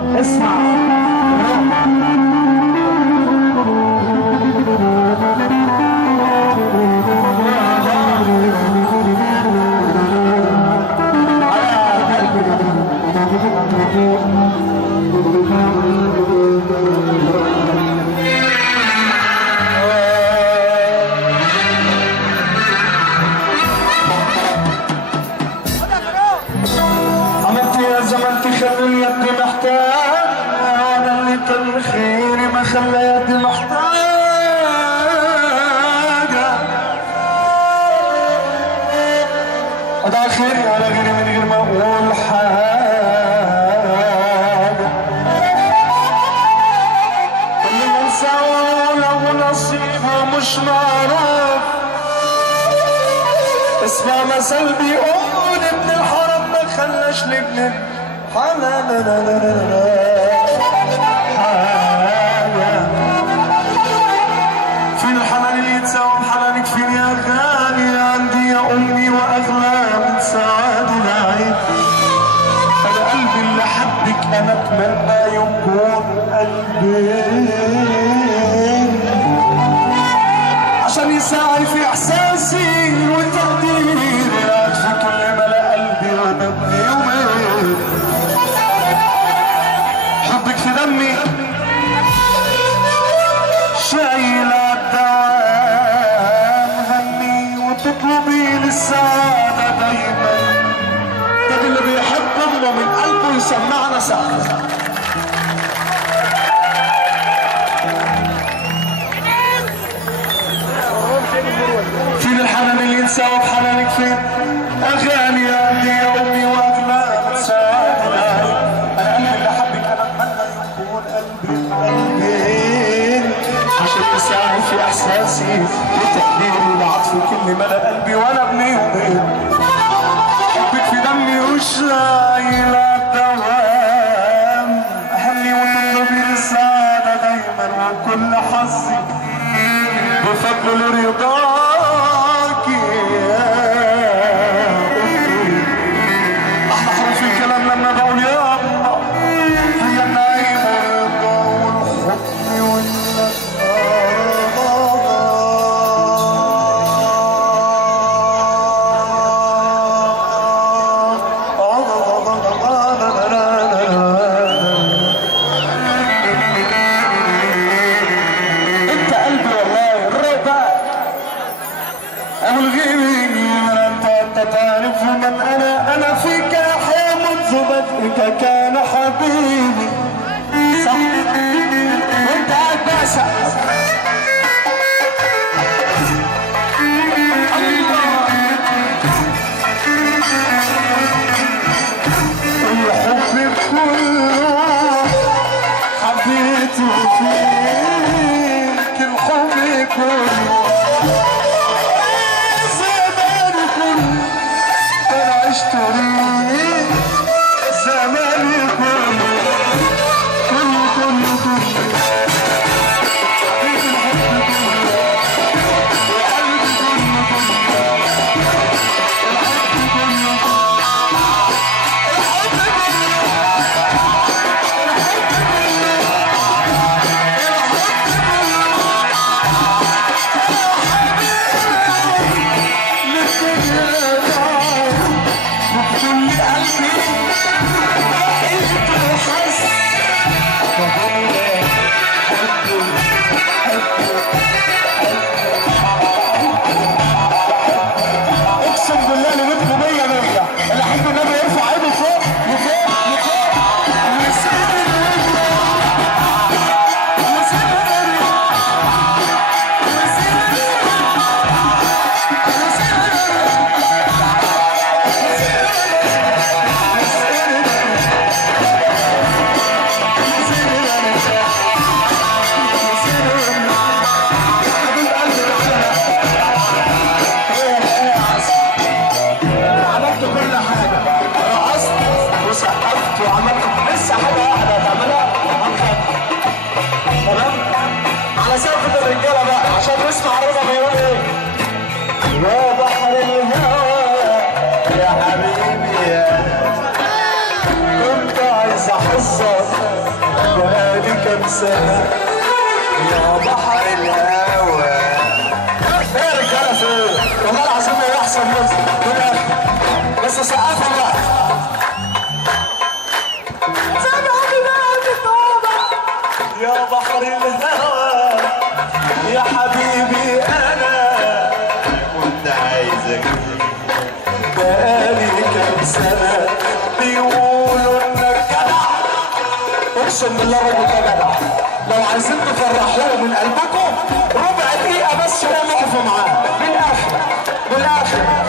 اسمع الخير ما خلى يدي محتاجة أضع خيري على غيري من غير ما أقول حاجة اللي منساه له نصيبه مش معروف اسمع مثل بيقول ابن الحرام ما خلاش لابن الحلال فين الحنان اللي يتساوى بحنانك فين يا غالية عندي يا أمي وأغلى من سعاد العين أنا قلبي اللي حبك أنا أتمنى يكون قلبي عشان يساعد في إحساسي وتقديري قاعد في كل ملا قلبي وأنا ابني ومين حبك في دمي شايلة الدوام همي وتطلبي للسعادة دايما ده اللي بيحب امه من قلبه يسمعنا سعادة فين الحنان اللي ينساوى بحنانك فين اغاني عندي يا امي واغلى من سعادة انا قلبي اللي حبك انا اتمنى يكون قلبي عشان يساعد في احساسي وتقديري وعطفي كل ملا قلبي وانا ابني وبين حبك في دمي وشايلة الدوام اهلي وتطلبي للسعادة دايما وكل حظي بفضل رضاكي احلى حرف الكلام لما بقول يا الله هي النعيم والرضا والحب والنصر تعرف من انا فيك احيا منذ بدءك كان حبيبي صح وانت قاعد باسع الحب كله حبيته فيك الحب كله زماني حظك بقالي كام سنة يا بحر الهوى. ايه يا رجالة فين؟ والله العظيم ما يحصل بس سقفوا بقى. يا بحر الهوى يا حبيبي انا كنت عايزك بقالي كام سنة بيقولوا انك جدع. اقسم بالله الراجل ده جدع. لو عايزين تفرحوه من قلبكم ربع دقيقة بس قوموا اقفوا معاه. بالاخر